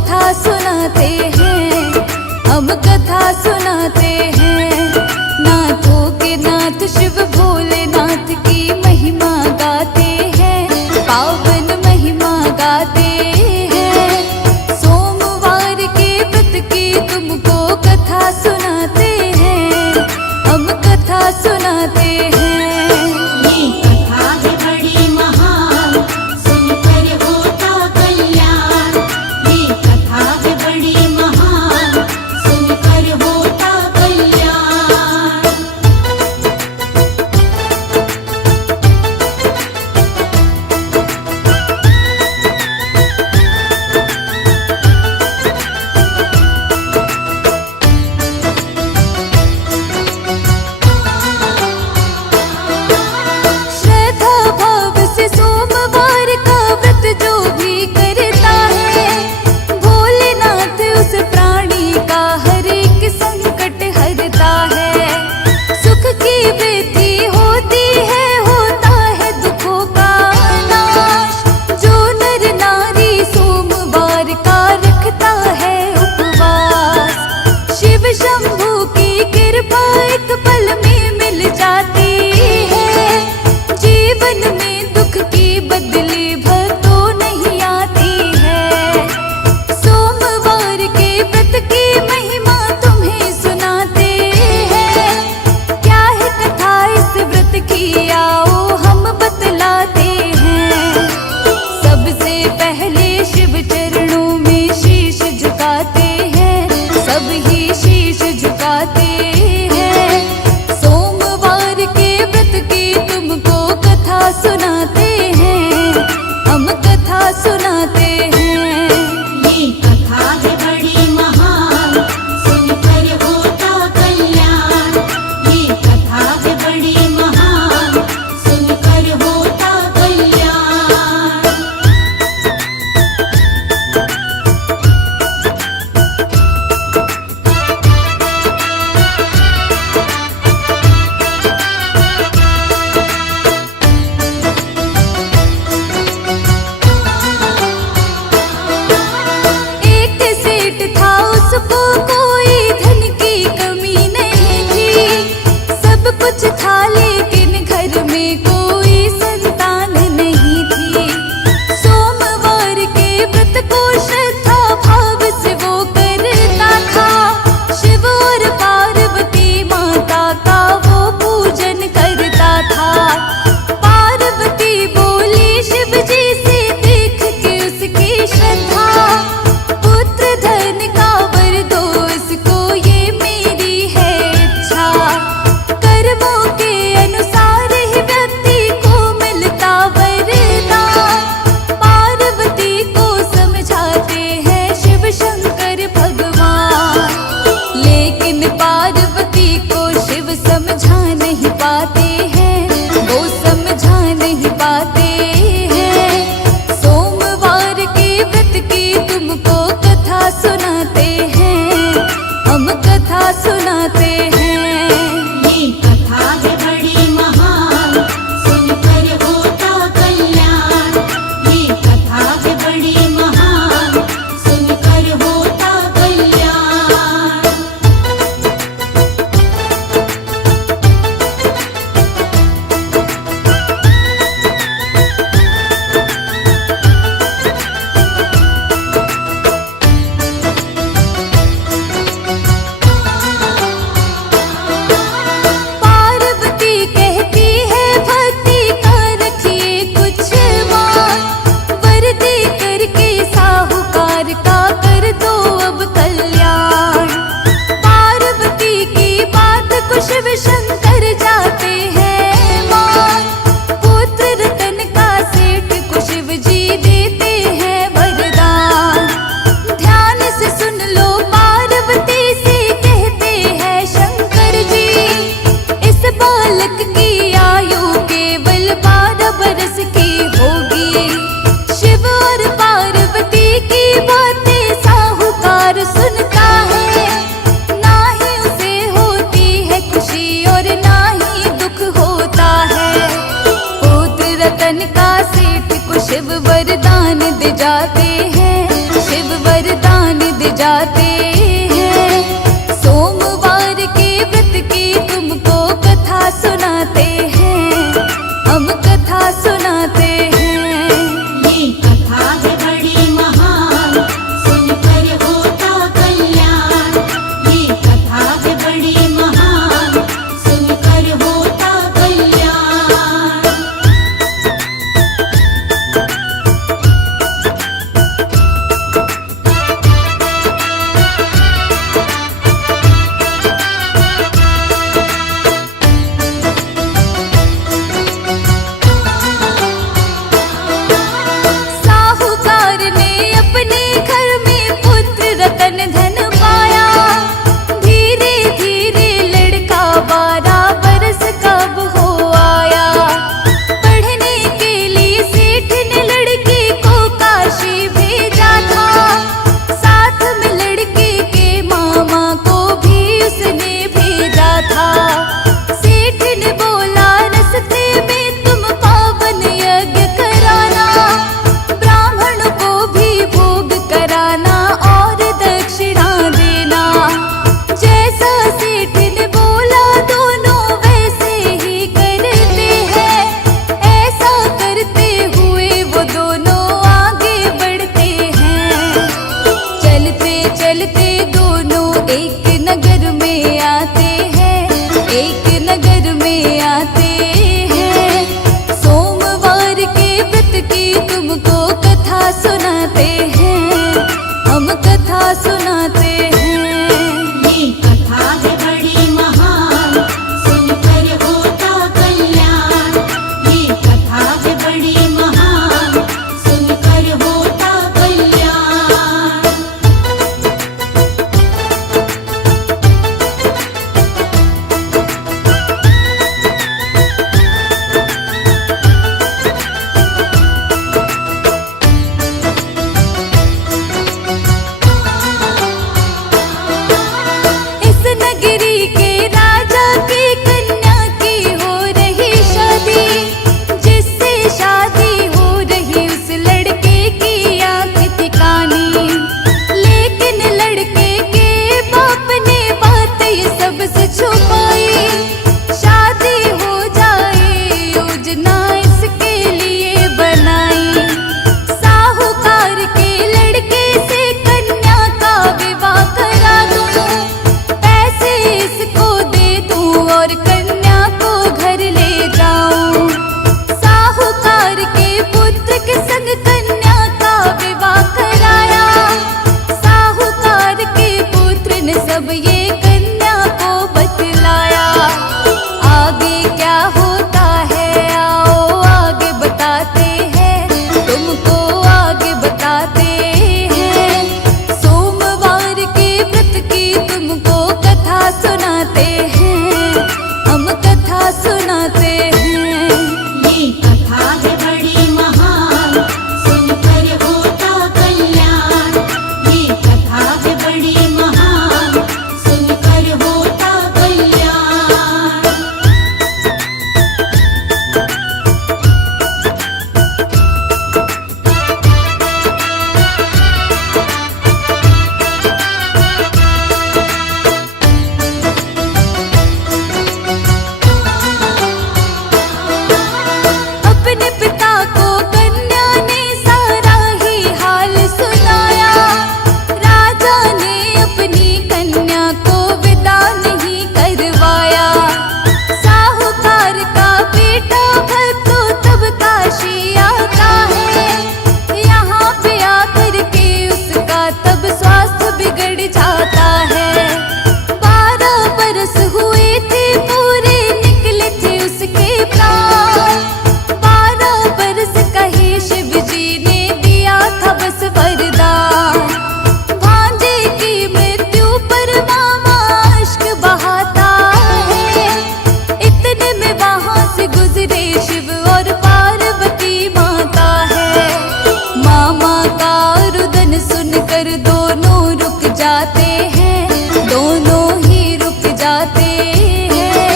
कथा सुनाते हैं, हम कथा सुनाते हैं। नाथों के नाथ शिव भोलेनाथ की महिमा गाते हैं, पावन महिमा गाते हैं। सोमवार के व्रत की तुमको कथा सुनाते हैं, हम कथा सुनाते हैं। ये कथा है बड़ी महान, सुनकर होता कल्याण। ये कथा है बड़ी महान, सुनकर होता निद जाते हैं। सोमवार के व्रत की तुमको कथा सुनाते हैं, हम कथा सुनाते हैं। ये कथा है बड़ी महान, सुनकर होता कल्याण। ये कथा है बड़ी महान, सुनकर होता कल्याण। साहूकार ने अपने घर में पुत्र रतन धन पाया। धीरे धीरे लड़का 12 बरस कब हो आया। पढ़ने के लिए सेठ ने लड़के को काशी भेजा था। साथ में लड़के के मामा को भी उसने भेजा था। सेठ ने बोला रस्ते में तुम पावन यज्ञ कराना, ब्राह्मण को भी भोग कराना और दक्षिणा देना। जैसा सेठ ने बोला दोनों वैसे ही करते हैं। ऐसा करते हुए वो दोनों आगे बढ़ते हैं। चलते चलते दोनों एक नगर में आते हैं, एक नगर में आते हैं। सोमवार के व्रत की तुमको कथा सुनाते हैं, हम कथा सुनाते हैं। ये कथा है बड़ी महान, सुनकर होता कल्याण। ये कथा है बड़ी महान, सुनकर होता कल्याण। इस नगरी के राजा की कन्या की हो रही शादी। जिससे शादी हो रही उस लड़के की आंख ठिकानी। लेकिन लड़के के बाप ने बात ये सबसे छुपाई। शादी हो जाए योजना इसके लिए बनाई। साहूकार के लड़के से कन्या का विवाह करा दूं। पैसे इसको दे दूं और कन्या को घर ले जाऊं। साहूकार के पुत्र के संग कन्या का विवाह कराया। साहूकार के पुत्र ने सब ये कन्या को बतलाया। आगे क्या होता है आओ आगे बताते हैं, तुमको आगे बताते हैं। सोमवार के व्रत की तुमको कथा सुनाते हैं, हम कथा सुनाते हैं। ये कथा है बड़ी महान, सुनकर होता कल्याण। ये कथा है बड़ी महान, सुनकर होता कल्याण। अपने पिता को कन्या ने सारा ही हाल सुनाया। राजा ने अपनी कन्या को विदा नहीं करवाया। साहूकार का बेटा भक्तो तब काशी आता है। यहाँ पे आकर के उसका तब स्वास्थ्य बिगड़ जाता है। 12 बरस हुए थे पूरे, निकले थे उसके प्राण। 12 बरस कहे शिव जी ने दिया था बस वरदान। भांजे की मृत्यु पर मामा अश्क बहाता है। इतने में वहां से गुजरे शिव और पार्वती माता है। मामा का रुदन सुनकर दोनों रुक जाते हैं, दोनों ही रुक जाते हैं।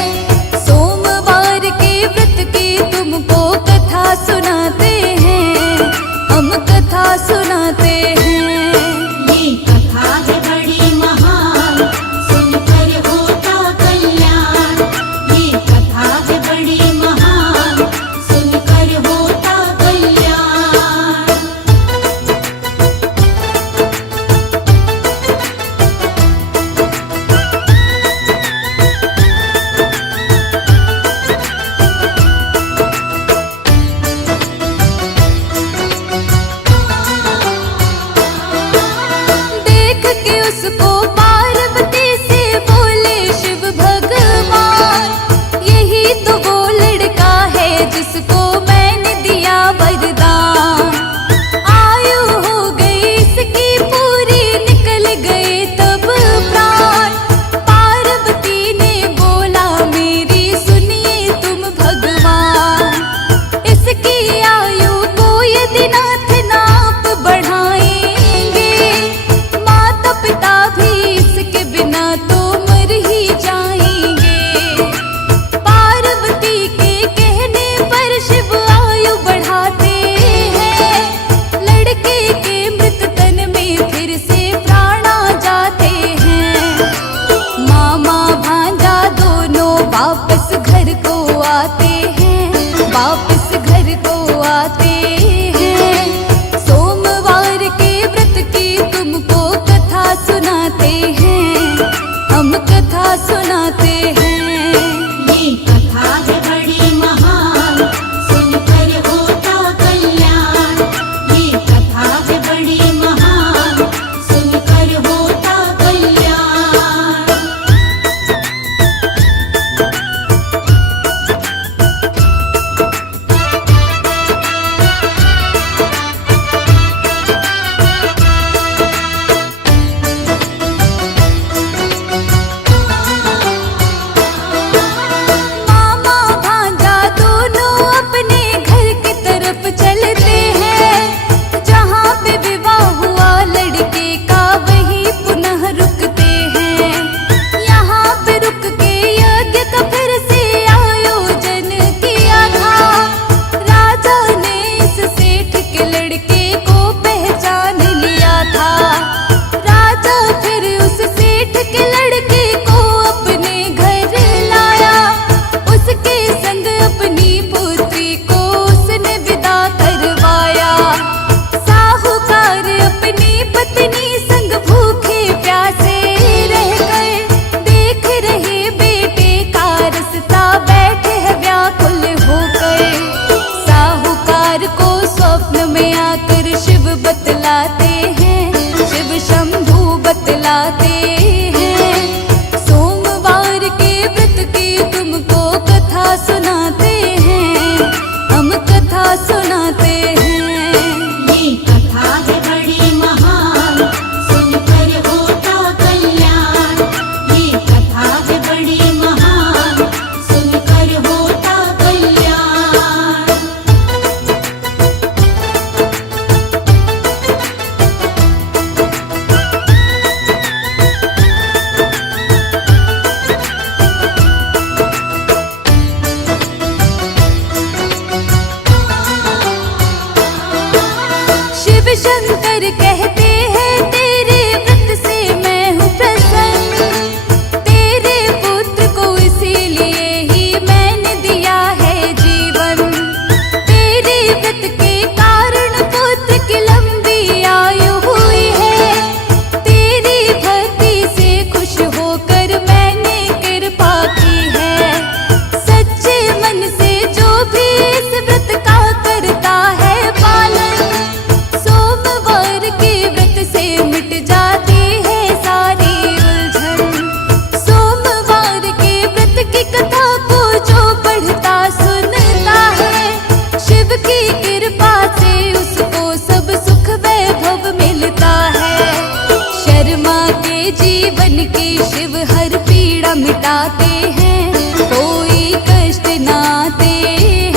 सोमवार के व्रत की तुमको कथा सुनाते हैं, हम कथा सुनाते हैं। ये कथा बतलाते हैं। सोमवार के व्रत की तुमको कथा सुनाते हैं, हम कथा सुनाते हैं। ये कथा है बड़ी महान, सुनकर होता कल्याण। ये कथा है बड़ी महान, सुनकर होता कल्याण। शिव शंकर कहते हैं तेरे व्रत से मैं हूँ प्रसन्न। तेरे पुत्र को इसीलिए ही मैंने दिया है जीवन। तेरे व्रत के कारण पुत्र की लंबी आयु हुई है। तेरी भक्ति से खुश होकर मैंने कृपा की है। सच्चे मन से जो भी इस व्रत का करता है पालन, सोमवार के व्रत से मिट जाती है सारी उलझन। सोमवार के व्रत की कथा को जो पढ़ता सुनता है, शिव की कृपा से उसको सब सुख वैभव मिलता है। शर्मा के जीवन की शिव हर पीड़ा मिटाते हैं, कोई कष्ट नाते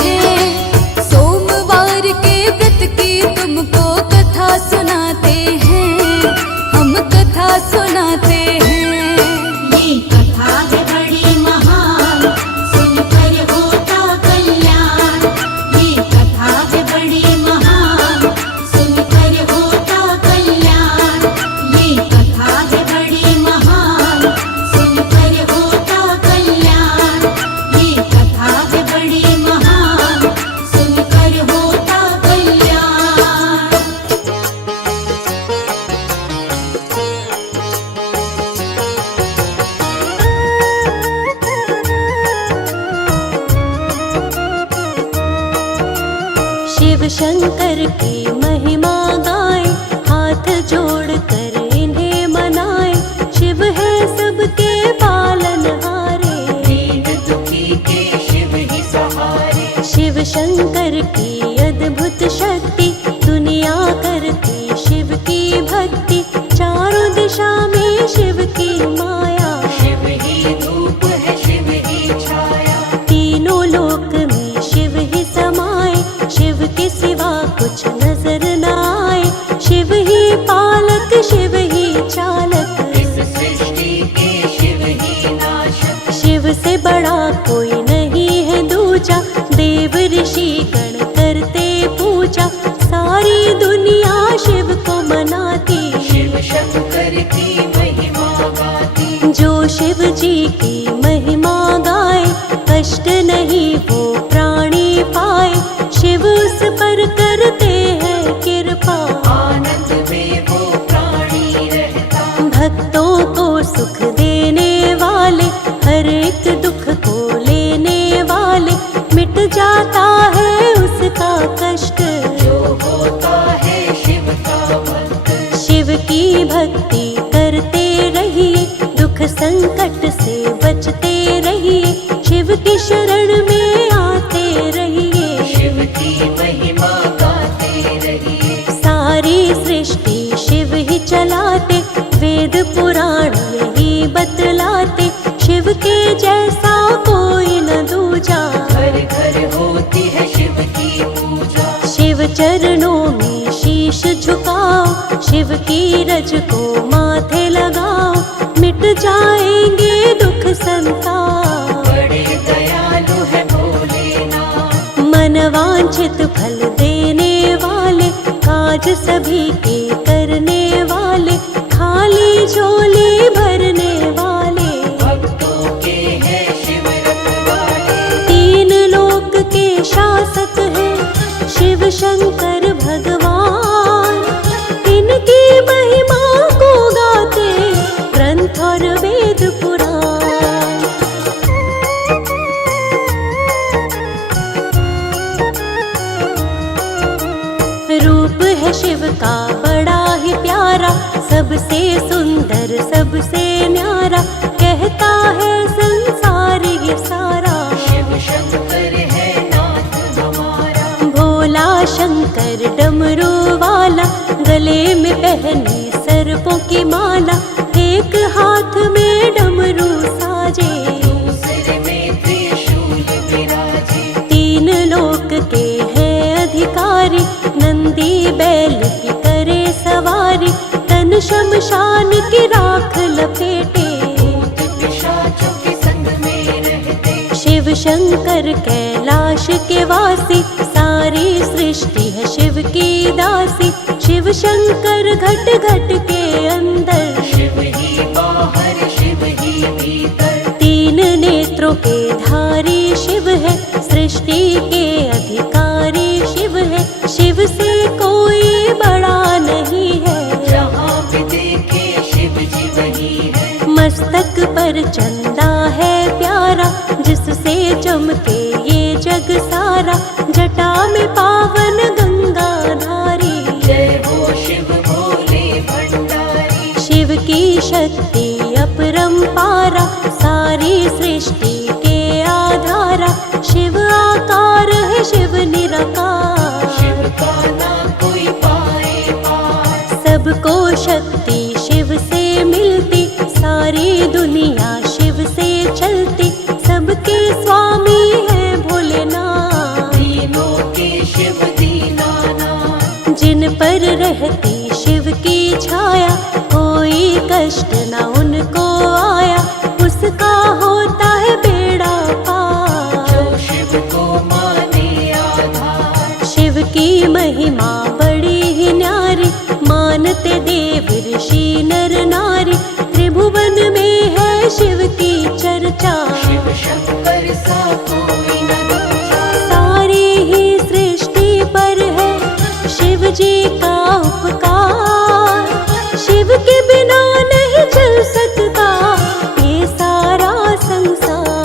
हैं। सोमवार के व्रत की तुमको कथा सुनाते हैं, हम कथा सुनाते हैं। ये कथा है बड़ी महान, सुनकर होता कल्याण। ये कथा है बड़ी महान, सुनकर होता कल्याण। ये कथा है बड़ी महान, सुनकर होता कल्याण। ये कथा है बड़ी महान, सुनकर होता कल्याण। शिव शंकर की महिमा गाए, हाथ जोड़कर इन्हें मनाए। शिव है सबके पालनहारे, दीन दुखी के शिव ही सहारे। शिव शंकर की अद्भुत शक्ति, दुनिया करती शिव की भक्ति। चारों दिशा में शिव की माया, शिव ही धूप है शिव ही छाया। तीनों लोक में शिव ही समाए। शिव के सिवा कुछ नजर न आए। शिव ही पालक, शिव ही चालक, इस सृष्टि के शिव ही नाशक। शिव से बड़ा कोई नहीं है दूजा। देव ऋषि गण करते पूजा, सारी दुनिया शिव को मनाती। शिव शंकर की महिमा गाती। जो शिव जी की महिमा गाए, कष्ट नहीं वो प्राणी पाए। शिव उस पर करते हैं कृपा, आनंद में वो प्राणी रहता। भक्तों को सुख देने वाले, हर एक दुख को लेने वाले। मिट जाता है उसका कष्ट, जो होता है शिव का भक्त। शिव की भक्ति करते रहिए, दुख संकट से बचते रहिए। शिव की शरण में आते रहिए, शिव की महिमा गाते रहिए। सारी सृष्टि शिव ही चलाते, वेद पुराण यही बतलाते। शिव के जैसा कोई न दूजा, घर घर होती है शिव की पूजा। शिव चरणों में शीश झुकाओ। शिव की रज को माथे लगाओ, मिट जाएंगे दुख संताप। बड़े दयालु है भोलेनाथ। मन वांछित फल देने वाले, काज सभी के करने वाले। खाली झोली भरने वाले, भक्तों के हैं शिव रखवाले। तीन लोक के शासक हैं शिव शंकर भगवान। इनकी महिमा को गाते ग्रंथ और वेद पुराण। रूप है शिव का बड़ा सुंदर सबसे न्यारा, कहता है संसार ये सारा। शिव शंकर है नाथ हमारा। भोला शंकर डमरू वाला, गले में पहने सर्पों की माला, एक हाथ में डमरू साजे, दूसरे में त्रिशूल विराजे। तीन लोक के हैं अधिकारी, नंदी बैल की करे सवारी, तन शमशान की राख लपेटे, भूत पिशाचों के संग में रहते। शिव शंकर कैलाश के वासी, सारी सृष्टि है शिव की दासी। शिव शंकर घट घट के अंदर, शिव ही बाहर शिव ही भीतर। तीन नेत्रों के धारी शिव है, सृष्टि के अधिकारी शिव है। शिव से कोई बड़ा नहीं है, जहाँ भी देखे शिव जी वही है। मस्तक पर चंदा है प्यारा, जिससे चमके ये जग सारा। जटा में पावन गंगा धारी, जय हो शिव भोले भंडारी। शिव की शक्ति अपरंपारा, सारी सृष्टि के आधारा। शिव आकार है शिव निराकार, शिव का ना कोई पाए पार। सबको शक्ति शिव से मिलती, सारी दुनिया शिव से चलती। सबके स्वामी है भोलेनाथ, दीनों के शिव दीनानाथ। जिन पर रहती शिव की छाया, कोई कष्ट न उनको आया, उसका होता है बेड़ा पार। जो शिव को माने आधार। शिव की महिमा बड़ी ही न्यारी, मानते देव ऋषि नर नारी। त्रिभुवन में है शिव की चर्चा, शिव शंकर सा कोई न दूजा। सारी ही सृष्टि पर है शिव जी का उपकार। शिव के बिना नहीं चल सकता ये सारा संसार।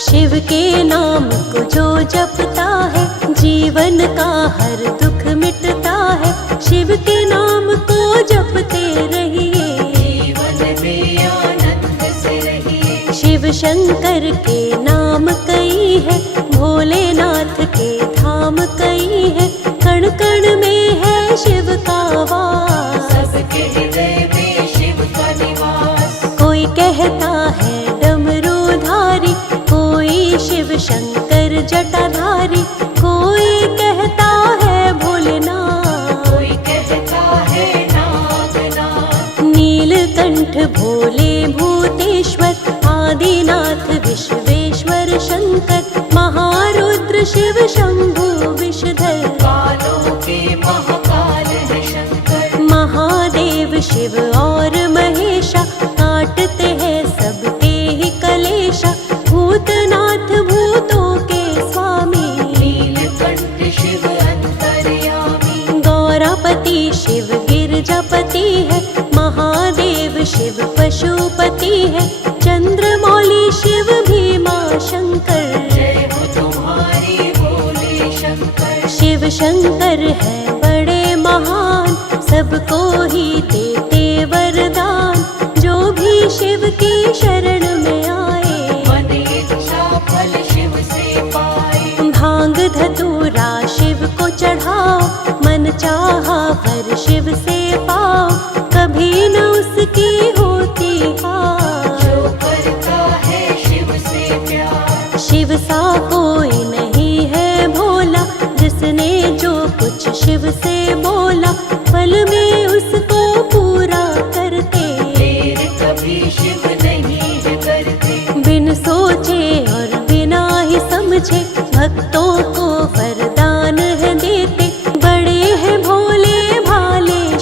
शिव के नाम को जो जपता है, जीवन का हर दुख मिटता है। शिव के नाम को जपते रहिए, जीवन में आनंद से रहिए। शिव शंकर के नाम कई है, भोलेनाथ के धाम कई है। कण कण में है शिव का वास, सबके हृदय में शिव का निवास। कोई कहता है डमरूधारी, कोई शिव शंकर जटाधारी। कोई कहता है भोलेनाथ, कोई कहता है नागनाथ। नीलकंठ भोले भूतेश्वर, आदिनाथ विश्वेश्वर शंकर। महारुद्र शिव शंभु विषधर, कालों के महाकाल है शंकर। महादेव शिव और महेशा, काटते हैं सबके ही कलेशा। भूतनाथ भूतों के स्वामी, नीलकंठ शिव अंतर्यामी। गौरापति शिव गिरजापति है, महादेव शिव पशुपति है। चंद्रमौली शिव भीमा शंकर, जय हो तुम्हारी भोले शंकर। शिव शंकर है बड़े महान, सबको ही देते वरदान। जो भी शिव की शरण में आए, मन इच्छा फल शिव से पाए। भांग धतूरा शिव को चढ़ाओ, मन चाहा वर शिव से पाओ। कभी न उसकी होती हार, जो करता है शिव से प्यार। शिव सा कोई नहीं है भोला, जिसने जो कुछ शिव से बोला, पल में उसको पूरा करते। देर कभी शिव नहीं है करते। बिन सोचे और बिना ही समझे, भक्तों को वरदान है देते। बड़े हैं भोले भाले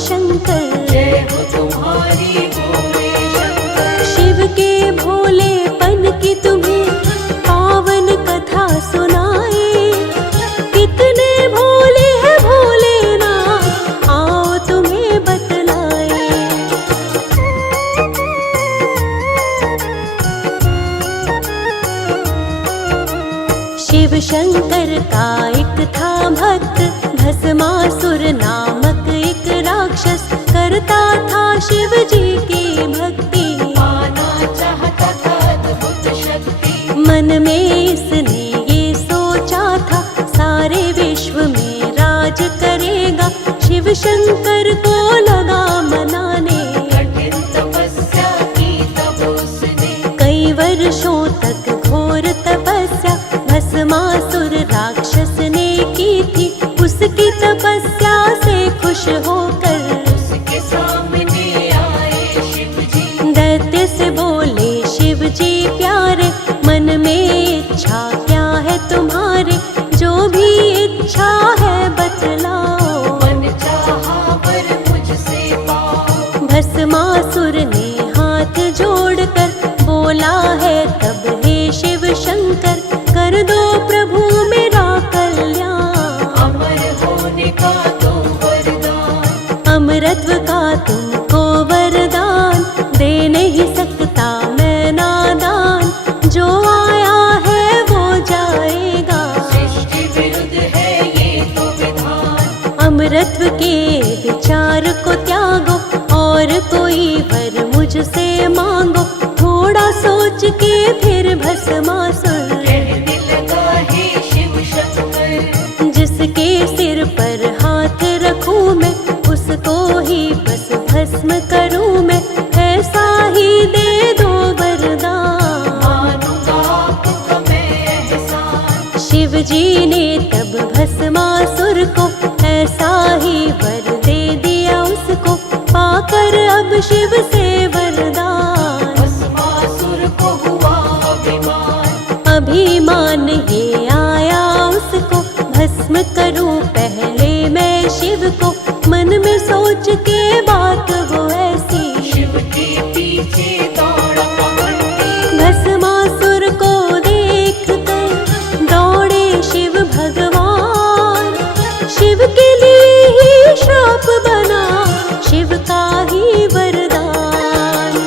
अमरत्व के विचार को त्यागो और कोई वर मुझसे मांगो। थोड़ा सोच के फिर भस्मासुर कहने लगा हे शिव शंकर, जिसके सिर पर हाथ रखूं मैं, उसको ही बस भस्म करूं मैं। ऐसा ही दे दो वरदान, मानूंगा आपका मैं एहसान। शिव जी ने तब भस्मासुर को ऐसा ही वर दे दिया उसको। पाकर अब शिव से वरदान, भस्मासुर को हुआ अभिमान। अभिमान ये आया उसको। भस्म करूं पहले मैं शिव को, मन में सोच के बात वो ऐसी। शिव के पीछे दौड़ा बंटी, भस्मासुर को देख कर दौड़े शिव भगवान। शिव के लिए ही श्राप बना, शिव का ही वरदान।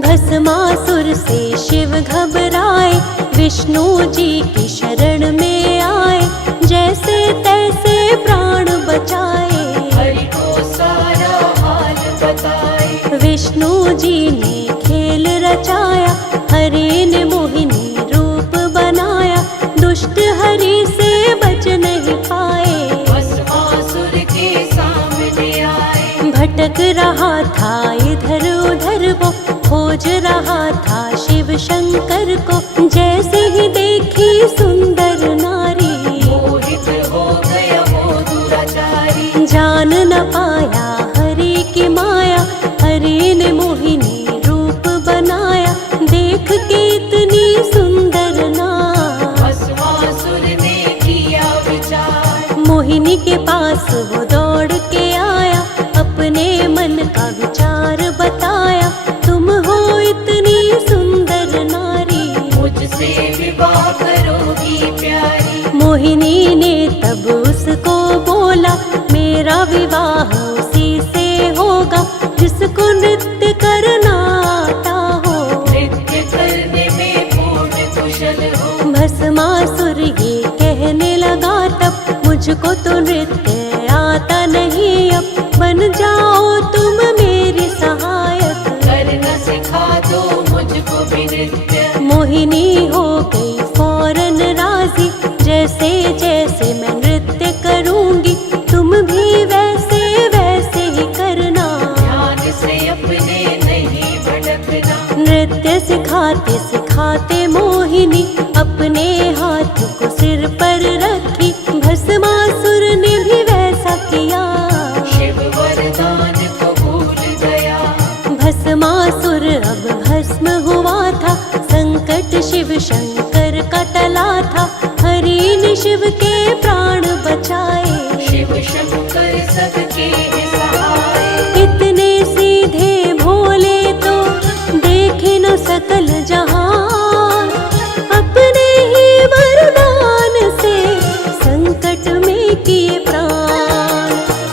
भस्मासुर से शिव घबराए, विष्णु जी की शरण में आए। जैसे तैसे प्राण बचाए, हरि को सारा हाल बताए। विष्णु जी ने खेल रचाया, हरि ने मोहिनी रूप बनाया। दुष्ट हरि से बच नहीं पाए, भस्मासुर के सामने आए। भटक रहा था इधर उधर वो, खोज रहा था शिव शंकर को। जैसे ही देखी सुंदर नारी, मोहित हो गया वो दुराचारी। जान न पाया हरि की माया, हरि ने मोहिनी रूप बनाया। देख के इतनी सुंदर नार, भस्मासुर ने किया विचार। मोहिनी के पास वो दौड़ के आया, अपने मन का विचार बताया। तुम हो इतनी सुंदर नारी, मुझसे विवाह करोगी प्यारी। मोहिनी ने तब उसको बोला, मेरा विवाह उसी से होगा जिसको नृत्य करना आता हो। नृत्य करने में पूर्ण कुशल हो। भस्मासुर ये कहने लगा तब, मुझको तो नृत्य आता नहीं। अब बन जाओ तुम मेरी सहायक, करना सिखा दो मुझको भी नृत्य। मोहिनी हो गई फौरन राजी। जैसे जैसे मैं नृत्य करूंगी, तुम भी वैसे वैसे ही करना। ध्यान से अपने नहीं भटकना। नृत्य सिखाते सिखाते मोहिनी अपने हाथ को सिर पर रखी। भस्मासुर ने भी वैसा किया, शिव वरदान को भूल गया। भस्मासुर अब भस्म हुआ था। संकट शिव शंकर का टला था, हरि ने शिव के प्राण बचाए। शिव शंकर सबके